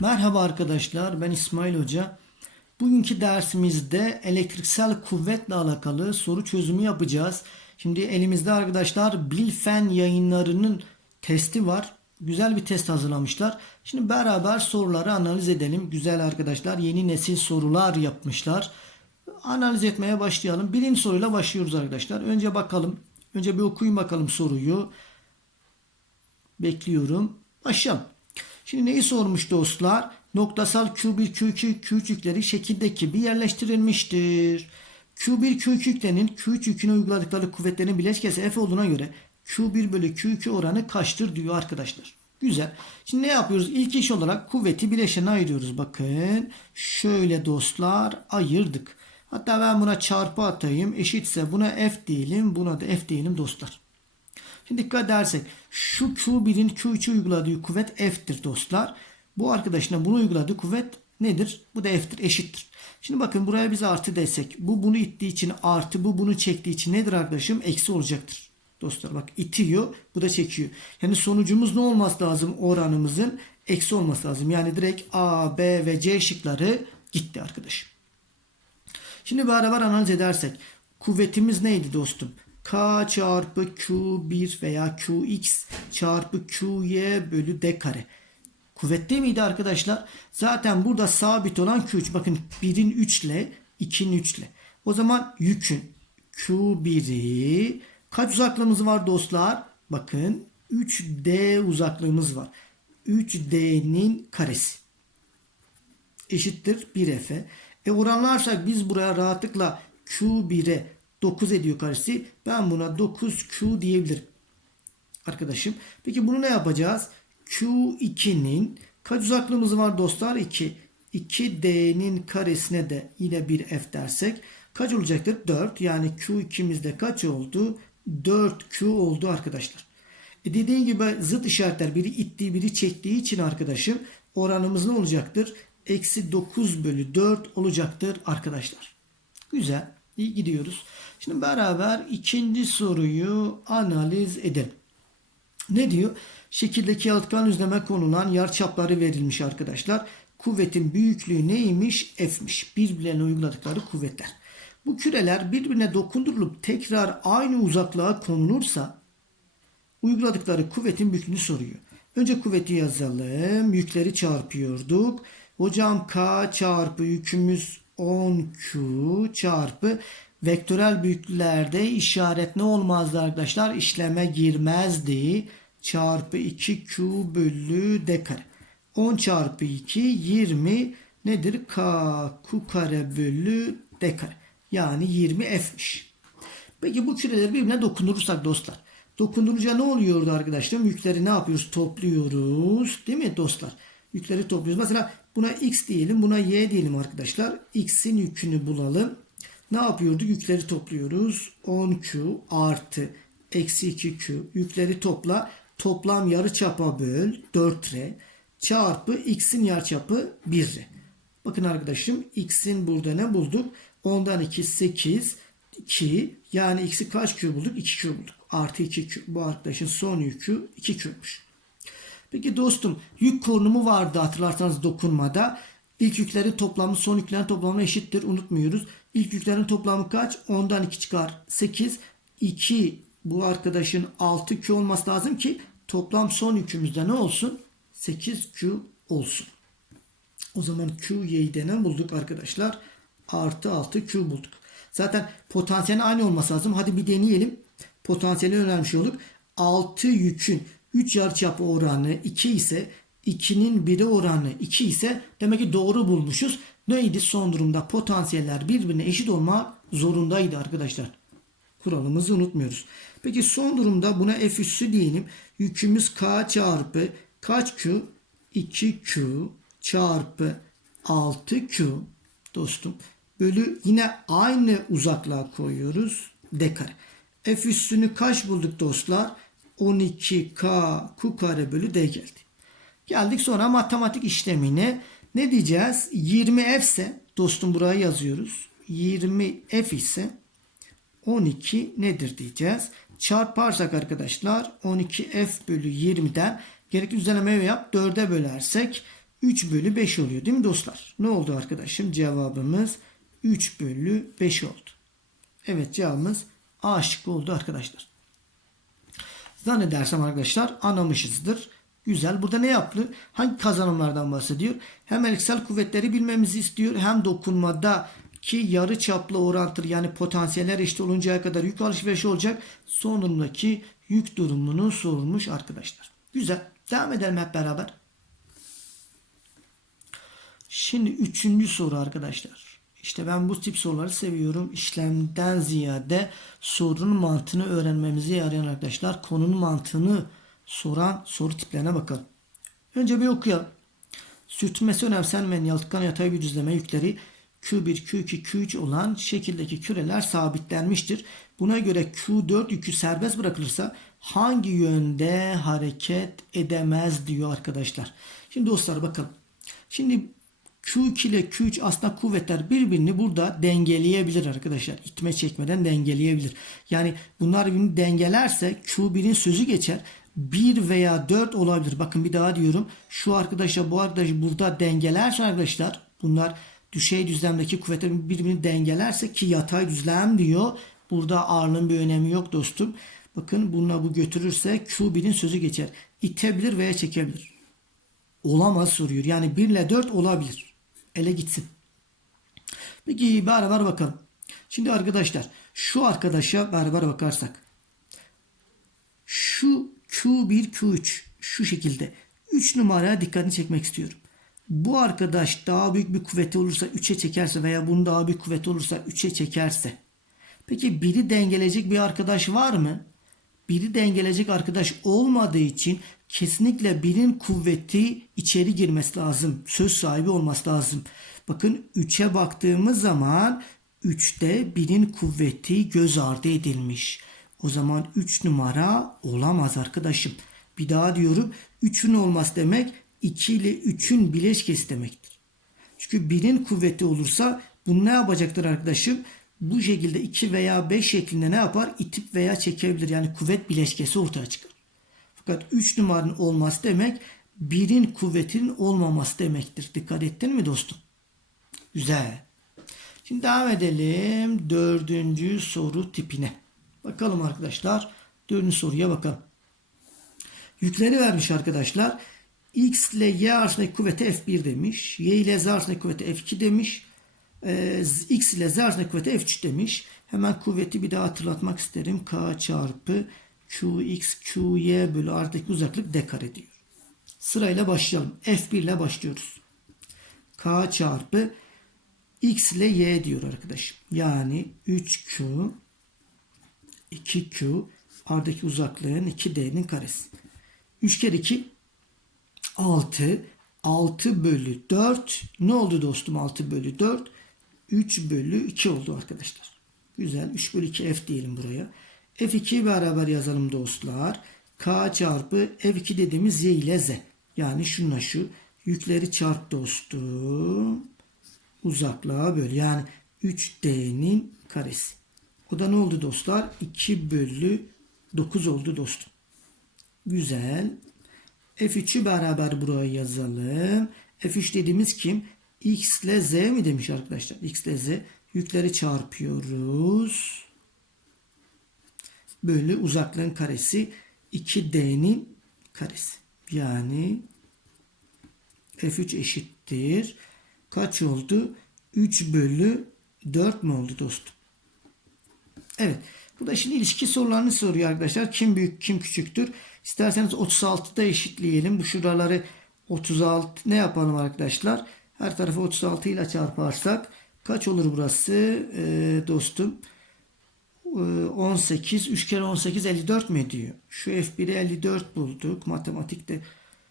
Merhaba arkadaşlar ben İsmail Hoca. Bugünkü dersimizde elektriksel kuvvetle alakalı soru çözümü yapacağız. Şimdi elimizde arkadaşlar Bilfen yayınlarının testi var. Güzel bir test hazırlamışlar. Şimdi beraber soruları analiz edelim. Güzel arkadaşlar yeni nesil sorular yapmışlar. Analiz etmeye başlayalım. Birinci soruyla başlıyoruz arkadaşlar. Önce bakalım. Önce bir okuyun bakalım soruyu. Bekliyorum. Başlayalım. Şimdi neyi sormuş dostlar? Noktasal Q1, Q2, Q3 yükleri şekildeki gibi yerleştirilmiştir. Q1, Q2 yüklerinin Q3 yüküne uyguladıkları kuvvetlerin bileşkesi F olduğuna göre Q1 bölü Q2 oranı kaçtır diyor arkadaşlar. Güzel. Şimdi ne yapıyoruz? İlk iş olarak kuvveti bileşene ayırıyoruz. Bakın şöyle dostlar ayırdık. Hatta ben buna çarpı atayım. Eşitse buna F diyelim. Buna da F diyelim dostlar. Şimdi dikkat edersek şu Q1'in Q3'e uyguladığı kuvvet F'tir dostlar. Bu arkadaşına bunu uyguladığı kuvvet nedir? Bu da F'tir eşittir. Şimdi bakın buraya biz artı desek bu bunu ittiği için artı bu bunu çektiği için nedir arkadaşım? Eksi olacaktır. Dostlar bak itiyor bu da çekiyor. Yani sonucumuz ne olması lazım oranımızın? Eksi olması lazım. Yani direkt A, B ve C şıkları gitti arkadaşım. Şimdi beraber analiz edersek kuvvetimiz neydi dostum? K çarpı Q1 veya Qx çarpı Qy bölü D kare. Kuvvet değil miydi arkadaşlar? Zaten burada sabit olan Q3. Bakın 1'in 3 ile 2'nin 3 ile. O zaman yükün Q1'i kaç uzaklığımız var dostlar? Bakın 3D uzaklığımız var. 3D'nin karesi eşittir 1F'e. E oranlarsak biz buraya rahatlıkla Q1'e 9 ediyor karesi. Ben buna 9Q diyebilirim. Arkadaşım. Peki bunu ne yapacağız? Q2'nin kaç uzaklığımız var dostlar? 2. 2D'nin karesine de yine bir F dersek kaç olacaktır? 4. Yani Q2'mizde kaç oldu? 4Q oldu arkadaşlar. E dediğim gibi zıt işaretler biri ittiği biri çektiği için arkadaşım oranımız ne olacaktır? Eksi 9 bölü 4 olacaktır arkadaşlar. Güzel. İyi gidiyoruz. Şimdi beraber ikinci soruyu analiz edelim. Ne diyor? Şekildeki yalıtkan düzleme konulan yarçapları verilmiş arkadaşlar. Kuvvetin büyüklüğü neymiş? F'miş. Birbirlerine uyguladıkları kuvvetler. Bu küreler birbirine dokundurulup tekrar aynı uzaklığa konulursa uyguladıkları kuvvetin büyüklüğünü soruyor. Önce kuvveti yazalım. Yükleri çarpıyorduk. Hocam K çarpı yükümüz 10Q çarpı vektörel büyüklüklerde işaret ne olmazdı arkadaşlar? İşleme girmezdi. Çarpı 2Q bölü D kare. 10 çarpı 2 20 nedir? K Q kare bölü D kare. Yani 20 F'miş. Peki bu küreleri birbirine dokundurursak dostlar. Dokundurunca ne oluyordu arkadaşlar? Yükleri ne yapıyoruz? Topluyoruz. Değil mi dostlar? Yükleri topluyoruz. Mesela buna x diyelim. Buna y diyelim arkadaşlar. x'in yükünü bulalım. Ne yapıyorduk? Yükleri topluyoruz. 10q artı eksi 2q. Yükleri topla. Toplam yarıçapa böl 4r çarpı x'in yarıçapı 1r. Bakın arkadaşım x'in burada ne bulduk? 10'dan 2 8 2 yani x'i kaç q bulduk? 2 q bulduk. Artı 2 q. Bu arkadaşın son yükü 2 q'muş. Peki dostum yük korunumu vardı hatırlarsanız dokunmada. İlk yüklerin toplamı son yüklerin toplamı eşittir. Unutmuyoruz. İlk yüklerin toplamı kaç? 10'dan 2 çıkar. 8. 2 bu arkadaşın 6Q olması lazım ki toplam son yükümüzde ne olsun? 8Q olsun. O zaman Q'yi de ne bulduk arkadaşlar? Artı 6Q bulduk. Zaten potansiyelin aynı olması lazım. Hadi bir deneyelim. Potansiyeli önermiş olduk. 6 yükün 3 yarıçapı oranı 2 ise 2'nin 1'i oranı 2 ise demek ki doğru bulmuşuz. Neydi son durumda potansiyeller birbirine eşit olmak zorundaydı arkadaşlar. Kuralımızı unutmuyoruz. Peki son durumda buna F üssü diyelim. Yükümüz K çarpı kaç Q? 2Q çarpı 6Q dostum. Bölü yine aynı uzaklığa koyuyoruz. D kare. F üssünü kaç bulduk dostlar? 12K Q kare bölü D geldi. Geldik sonra matematik işlemine. Ne diyeceğiz? 20F ise dostum buraya yazıyoruz. 20F ise 12 nedir diyeceğiz. Çarparsak arkadaşlar 12F bölü 20'den gerekli düzenlemeyi yap 4'e bölersek 3 bölü 5 oluyor değil mi dostlar? Ne oldu arkadaşım? Cevabımız 3 bölü 5 oldu. Evet cevabımız A şıkkı oldu arkadaşlar. Zannedersem arkadaşlar anlamışızdır. Güzel. Burada ne yaptı? Hangi kazanımlardan bahsediyor? Hem eliksel kuvvetleri bilmemizi istiyor hem dokunmada ki yarı çaplı orantılı yani potansiyeller eşit oluncaya kadar yük alışverişi olacak. Sonundaki yük durumunu sorulmuş arkadaşlar. Güzel. Devam edelim hep beraber. Şimdi üçüncü soru arkadaşlar. İşte ben bu tip soruları seviyorum. İşlemden ziyade sorunun mantığını öğrenmemize yarayan arkadaşlar. Konunun mantığını soran soru tiplerine bakalım. Önce bir okuyalım. Sürtünmesi önemsenmeyen yalıtkan yatay bir düzleme yükleri Q1, Q2, Q3 olan şekildeki küreler sabitlenmiştir. Buna göre Q4 yükü serbest bırakılırsa hangi yönde hareket edemez diyor arkadaşlar. Şimdi dostlar bakalım. Şimdi Q2 ile Q3 aslında kuvvetler birbirini burada dengeleyebilir arkadaşlar. İtme çekmeden dengeleyebilir. Yani bunlar birbirini dengelerse Q1'in sözü geçer. 1 veya 4 olabilir. Bakın bir daha diyorum. Şu arkadaşa bu arkadaş burada dengelerse arkadaşlar bunlar düşey düzlemdeki kuvvetler birbirini dengelerse ki yatay düzlem diyor. Burada ağırlığın bir önemi yok dostum. Bakın bununla bu götürürse Q1'in sözü geçer. İtebilir veya çekebilir. Olamaz soruyor. Yani 1 ile 4 olabilir. Ele gitsin. Peki beraber bakalım. Şimdi arkadaşlar şu arkadaşa beraber bakarsak. Şu Q1, Q3 şu şekilde. 3 numaraya dikkatini çekmek istiyorum. Bu arkadaş daha büyük bir kuvveti olursa 3'e çekerse veya bunun daha büyük kuvveti olursa 3'e çekerse. Peki biri dengeleyecek bir arkadaş var mı? Biri dengeleyecek arkadaş olmadığı için kesinlikle birin kuvveti içeri girmesi lazım. Söz sahibi olması lazım. Bakın 3'e baktığımız zaman 3'te birin kuvveti göz ardı edilmiş. O zaman 3 numara olamaz arkadaşım. Bir daha diyorum 3'ün olması demek 2 ile 3'ün bileşkesi demektir. Çünkü birin kuvveti olursa bunu ne yapacaktır arkadaşım? Bu şekilde 2 veya 5 şeklinde ne yapar? İtip veya çekebilir. Yani kuvvet bileşkesi ortaya çıkar. Fakat 3 numaranın olması demek birin kuvvetinin olmaması demektir. Dikkat ettin mi dostum? Güzel. Şimdi devam edelim dördüncü soru tipine. Bakalım arkadaşlar. Dördüncü soruya bakalım. Yükleri vermiş arkadaşlar. X ile Y arasındaki kuvveti F1 demiş. Y ile Z arasındaki kuvveti F2 demiş. Ee, X ile Z arasındaki kuvveti F3 demiş. Hemen kuvveti bir daha hatırlatmak isterim. K çarpı Qx Qy bölü R'daki uzaklık d kare diyor. Sırayla başlayalım. F1 ile başlıyoruz. K çarpı X ile Y diyor arkadaşım. Yani 3Q 2Q R'daki uzaklığın 2D'nin karesi. 3 kere 2 6 6 bölü 4 ne oldu dostum 6 bölü 4 3 bölü 2 oldu arkadaşlar. Güzel 3 bölü 2 F diyelim buraya. F2'yi beraber yazalım dostlar. K çarpı F2 dediğimiz Y ile Z. Yani şununla şu. Yükleri çarp dostum. Uzaklığa böl. Yani 3D'nin karesi. O da ne oldu dostlar? 2 bölü 9 oldu dostum. Güzel. F3'ü beraber buraya yazalım. F3 dediğimiz kim? X ile Z mi demiş arkadaşlar? X ile Z. Yükleri çarpıyoruz. Bölü uzaklığın karesi 2D'nin karesi. Yani F3 eşittir. Kaç oldu? 3 bölü 4 mü oldu dostum? Evet. Bu da şimdi ilişki sorularını soruyor arkadaşlar. Kim büyük kim küçüktür? İsterseniz 36'da eşitleyelim. Bu şuraları 36 ne yapalım arkadaşlar? Her tarafı 36 ile çarparsak kaç olur burası ee, dostum? 18 3 kere 18 54 mi ediyor? Şu F1'i 54 bulduk. Matematikte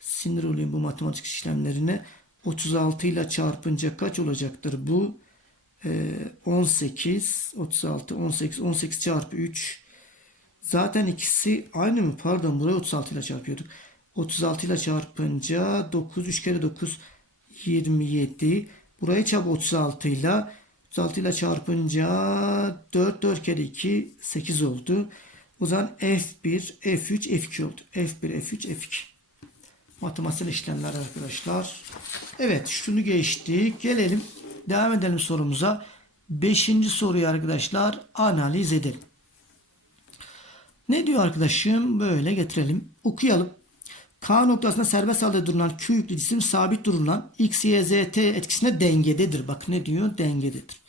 sinir olayım bu matematik işlemlerine. 36 ile çarpınca kaç olacaktır bu? Ee, 18 36 18 18 çarpı 3 zaten ikisi aynı mı? Pardon buraya 36 ile çarpıyorduk. 36 ile çarpınca 9 3 kere 9 27 burayı çarp 36 ile 36 ile çarpınca 4 4 kere 2 8 oldu. O zaman F1, F3, F2 oldu. F1, F3, F2. Matematiksel işlemler arkadaşlar. Evet şunu geçtik. Gelelim devam edelim sorumuza. Beşinci soruyu arkadaşlar analiz edelim. Ne diyor arkadaşım? Böyle getirelim. Okuyalım. K noktasında serbest halde durulan Q yüklü cisim sabit durulan X, Y, Z, T etkisine dengededir. Bak ne diyor? Dengededir.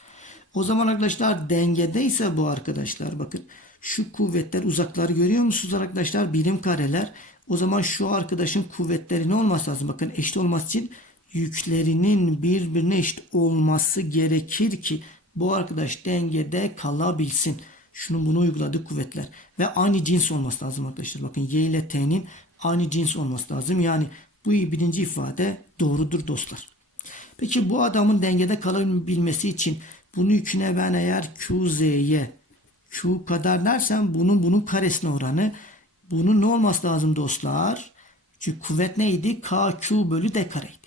O zaman arkadaşlar dengedeyse bu arkadaşlar bakın şu kuvvetler uzakları görüyor musunuz arkadaşlar? Birim kareler. O zaman şu arkadaşın kuvvetleri ne olması lazım? Bakın eşit olması için yüklerinin birbirine eşit olması gerekir ki bu arkadaş dengede kalabilsin. Şunu bunu uyguladı kuvvetler. Ve aynı cins olması lazım arkadaşlar. Bakın Y ile T'nin aynı cins olması lazım. Yani bu birinci ifade doğrudur dostlar. Peki bu adamın dengede kalabilmesi için bunun yüküne ben eğer QZ'ye Q kadar dersem bunun bunun karesine oranı bunun ne olması lazım dostlar? Çünkü kuvvet neydi? KQ bölü D kareydi.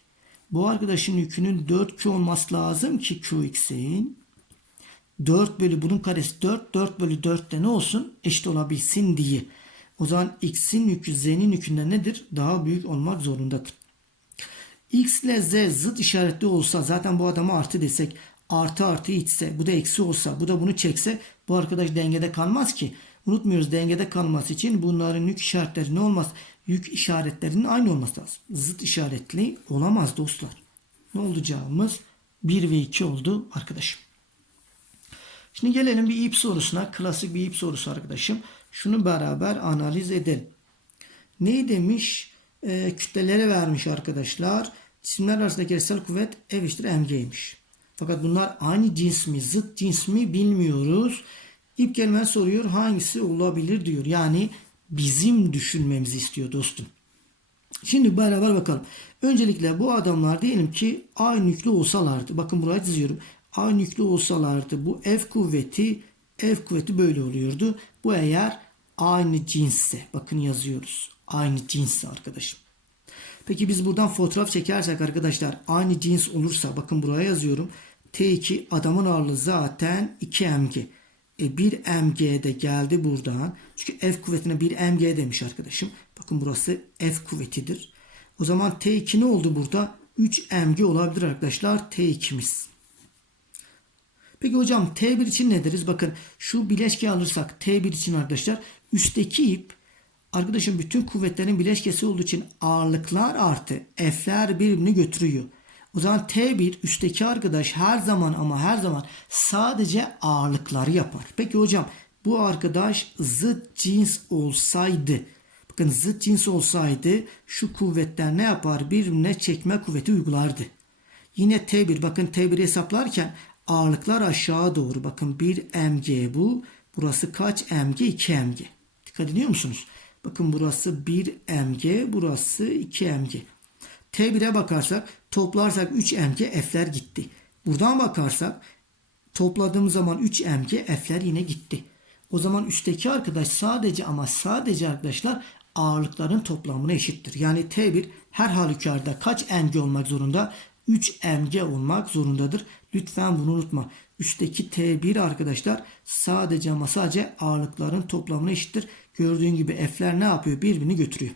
Bu arkadaşın yükünün 4Q olması lazım ki QX'in 4 bölü bunun karesi 4. 4 bölü 4 de ne olsun? Eşit olabilsin diye. O zaman x'in yükü z'nin yükünden nedir? Daha büyük olmak zorundadır. x ile z zıt işaretli olsa zaten bu adama artı desek artı artı içse bu da eksi olsa bu da bunu çekse bu arkadaş dengede kalmaz ki. Unutmuyoruz dengede kalması için bunların yük işaretleri ne olmaz? Yük işaretlerinin aynı olması lazım. Zıt işaretli olamaz dostlar. Ne olacağımız 1 ve 2 oldu arkadaşım. Şimdi gelelim bir ip sorusuna. Klasik bir ip sorusu arkadaşım. Şunu beraber analiz edelim. Ne demiş? E, kütlelere vermiş arkadaşlar. Cisimler arasındaki resel kuvvet F eşittir mg'ymiş. Fakat bunlar aynı cins mi, zıt cins mi bilmiyoruz. İp gelmen soruyor hangisi olabilir diyor. Yani bizim düşünmemizi istiyor dostum. Şimdi beraber bakalım. Öncelikle bu adamlar diyelim ki aynı yüklü olsalardı. Bakın buraya çiziyorum. Aynı yüklü olsalardı bu F kuvveti F kuvveti böyle oluyordu. Bu eğer aynı cinsse. Bakın yazıyoruz. Aynı cinsse arkadaşım. Peki biz buradan fotoğraf çekersek arkadaşlar aynı cins olursa bakın buraya yazıyorum. T2 adamın ağırlığı zaten 2 mg. E 1 mg de geldi buradan. Çünkü F kuvvetine 1 mg demiş arkadaşım. Bakın burası F kuvvetidir. O zaman T2 ne oldu burada? 3 mg olabilir arkadaşlar T2'miz. Peki hocam T1 için ne deriz? Bakın şu bileşke alırsak T1 için arkadaşlar üstteki ip arkadaşım bütün kuvvetlerin bileşkesi olduğu için ağırlıklar artı F'ler birbirini götürüyor. O zaman T1 üstteki arkadaş her zaman ama her zaman sadece ağırlıkları yapar. Peki hocam bu arkadaş zıt cins olsaydı bakın zıt cins olsaydı şu kuvvetler ne yapar? Birbirine çekme kuvveti uygulardı. Yine T1 bakın T1'i hesaplarken ağırlıklar aşağı doğru. Bakın 1 mg bu. Burası kaç mg? 2 mg. Dikkat ediyor musunuz? Bakın burası 1 mg. Burası 2 mg. T1'e bakarsak toplarsak 3 mg F'ler gitti. Buradan bakarsak topladığımız zaman 3 mg F'ler yine gitti. O zaman üstteki arkadaş sadece ama sadece arkadaşlar ağırlıkların toplamına eşittir. Yani T1 her halükarda kaç mg olmak zorunda? 3 mg olmak zorundadır. Lütfen bunu unutma. Üstteki T1 arkadaşlar sadece ama sadece ağırlıkların toplamına eşittir. Gördüğün gibi F'ler ne yapıyor? Birbirini götürüyor.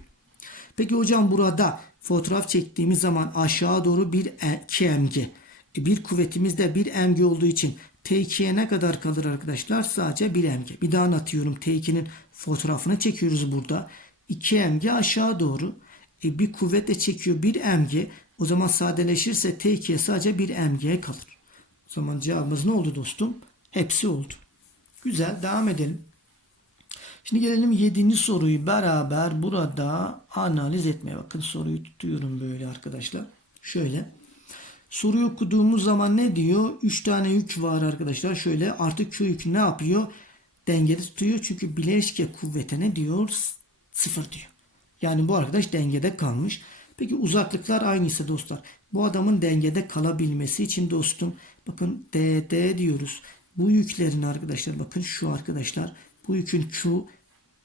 Peki hocam burada fotoğraf çektiğimiz zaman aşağı doğru bir 2 mg. E, bir kuvvetimiz de 1 mg olduğu için T2'ye ne kadar kalır arkadaşlar? Sadece 1 mg. Bir daha anlatıyorum. T2'nin fotoğrafını çekiyoruz burada. 2 mg aşağı doğru. E, bir kuvvetle çekiyor 1 mg. O zaman sadeleşirse T2'ye sadece 1 mg kalır. O zaman cevabımız ne oldu dostum? Hepsi oldu. Güzel devam edelim. Şimdi gelelim 7. soruyu beraber burada analiz etmeye. Bakın soruyu tutuyorum böyle arkadaşlar. Şöyle. Soruyu okuduğumuz zaman ne diyor? 3 tane yük var arkadaşlar. Şöyle artık şu yük ne yapıyor? Dengede tutuyor. Çünkü bileşke kuvvete ne diyor? Sıfır diyor. Yani bu arkadaş dengede kalmış. Peki uzaklıklar aynıysa dostlar. Bu adamın dengede kalabilmesi için dostum bakın DD diyoruz. Bu yüklerin arkadaşlar bakın şu arkadaşlar bu yükün Q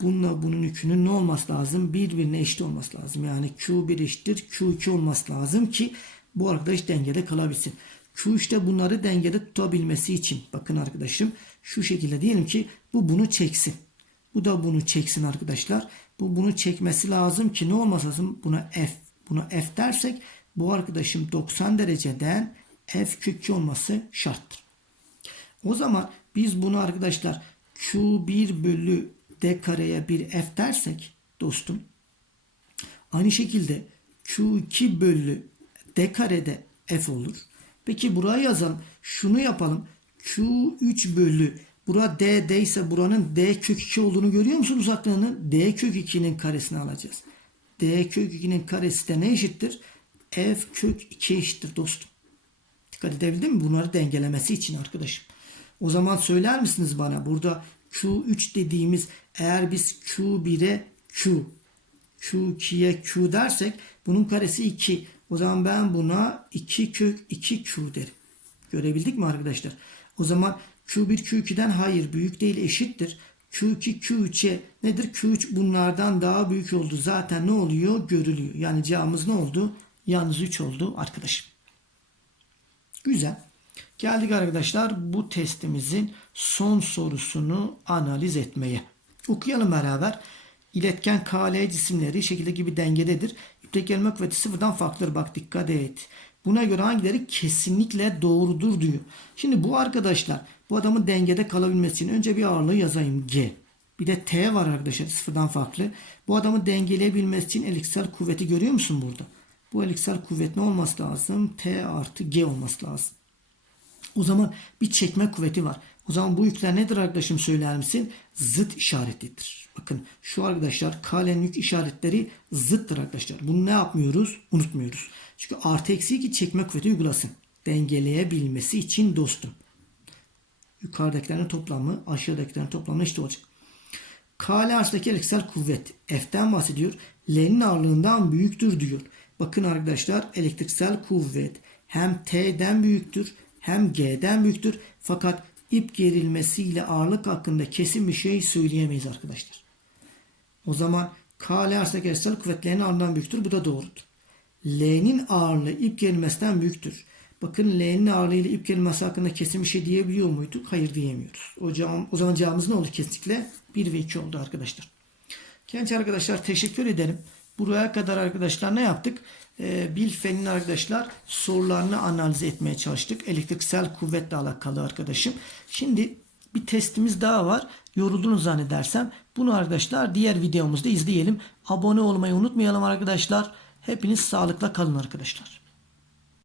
bununla bunun yükünün ne olması lazım? Birbirine eşit olması lazım. Yani Q1 eşittir Q2 olması lazım ki bu arkadaş dengede kalabilsin. Q işte bunları dengede tutabilmesi için bakın arkadaşım şu şekilde diyelim ki bu bunu çeksin. Bu da bunu çeksin arkadaşlar. Bu bunu çekmesi lazım ki ne olması lazım? Buna F Buna f dersek bu arkadaşım 90 dereceden f 2 olması şarttır. O zaman biz bunu arkadaşlar Q1 bölü D kareye bir F dersek dostum aynı şekilde Q2 bölü D karede F olur. Peki buraya yazalım. Şunu yapalım. Q3 bölü bura D, D ise buranın D kök 2 olduğunu görüyor musun uzaklığının? D kök 2'nin karesini alacağız. D kök 2'nin karesi de ne eşittir? F kök 2 eşittir dostum. Dikkat edebildin mi? Bunları dengelemesi için arkadaşım. O zaman söyler misiniz bana burada Q3 dediğimiz eğer biz Q1'e Q, Q2'ye Q dersek bunun karesi 2. O zaman ben buna 2 kök 2 Q derim. Görebildik mi arkadaşlar? O zaman Q1 Q2'den hayır büyük değil eşittir. Q2 Q3'e nedir? Q3 bunlardan daha büyük oldu. Zaten ne oluyor? Görülüyor. Yani cevabımız ne oldu? Yalnız 3 oldu arkadaşım. Güzel. Geldik arkadaşlar bu testimizin son sorusunu analiz etmeye. Okuyalım beraber. İletken KL cisimleri şekilde gibi dengededir. İptek gelme kuvveti sıfırdan farklıdır. Bak dikkat et. Buna göre hangileri kesinlikle doğrudur diyor. Şimdi bu arkadaşlar bu adamın dengede kalabilmesi için önce bir ağırlığı yazayım G. Bir de T var arkadaşlar sıfırdan farklı. Bu adamı dengeleyebilmesi için eliksel kuvveti görüyor musun burada? Bu eliksel kuvvet ne olması lazım? T artı G olması lazım. O zaman bir çekme kuvveti var. O zaman bu yükler nedir arkadaşım söyler misin? Zıt işaretlidir. Bakın şu arkadaşlar kalen yük işaretleri zıttır arkadaşlar. Bunu ne yapmıyoruz? Unutmuyoruz. Çünkü artı eksi 2 çekme kuvveti uygulasın. Dengeleyebilmesi için dostum. Yukarıdakilerin toplamı aşağıdakilerin toplamı eşit olacak. KL arasındaki elektriksel kuvvet F'den bahsediyor. L'nin ağırlığından büyüktür diyor. Bakın arkadaşlar elektriksel kuvvet hem T'den büyüktür hem G'den büyüktür. Fakat ip gerilmesiyle ağırlık hakkında kesin bir şey söyleyemeyiz arkadaşlar. O zaman KL arasındaki elektriksel kuvvet ağırlığından büyüktür. Bu da doğrudur. L'nin ağırlığı ip gerilmesinden büyüktür. Bakın L'nin ağırlığı ile ip gerilmesi hakkında kesin bir şey diyebiliyor muyduk? Hayır diyemiyoruz. O, cevap, o zaman cevabımız ne oldu kesinlikle? 1 ve 2 oldu arkadaşlar. Genç arkadaşlar teşekkür ederim. Buraya kadar arkadaşlar ne yaptık? Ee, Bilfen'in arkadaşlar sorularını analiz etmeye çalıştık. Elektriksel kuvvetle alakalı arkadaşım. Şimdi bir testimiz daha var. Yoruldunuz zannedersem. Bunu arkadaşlar diğer videomuzda izleyelim. Abone olmayı unutmayalım arkadaşlar. Hepiniz sağlıkla kalın arkadaşlar.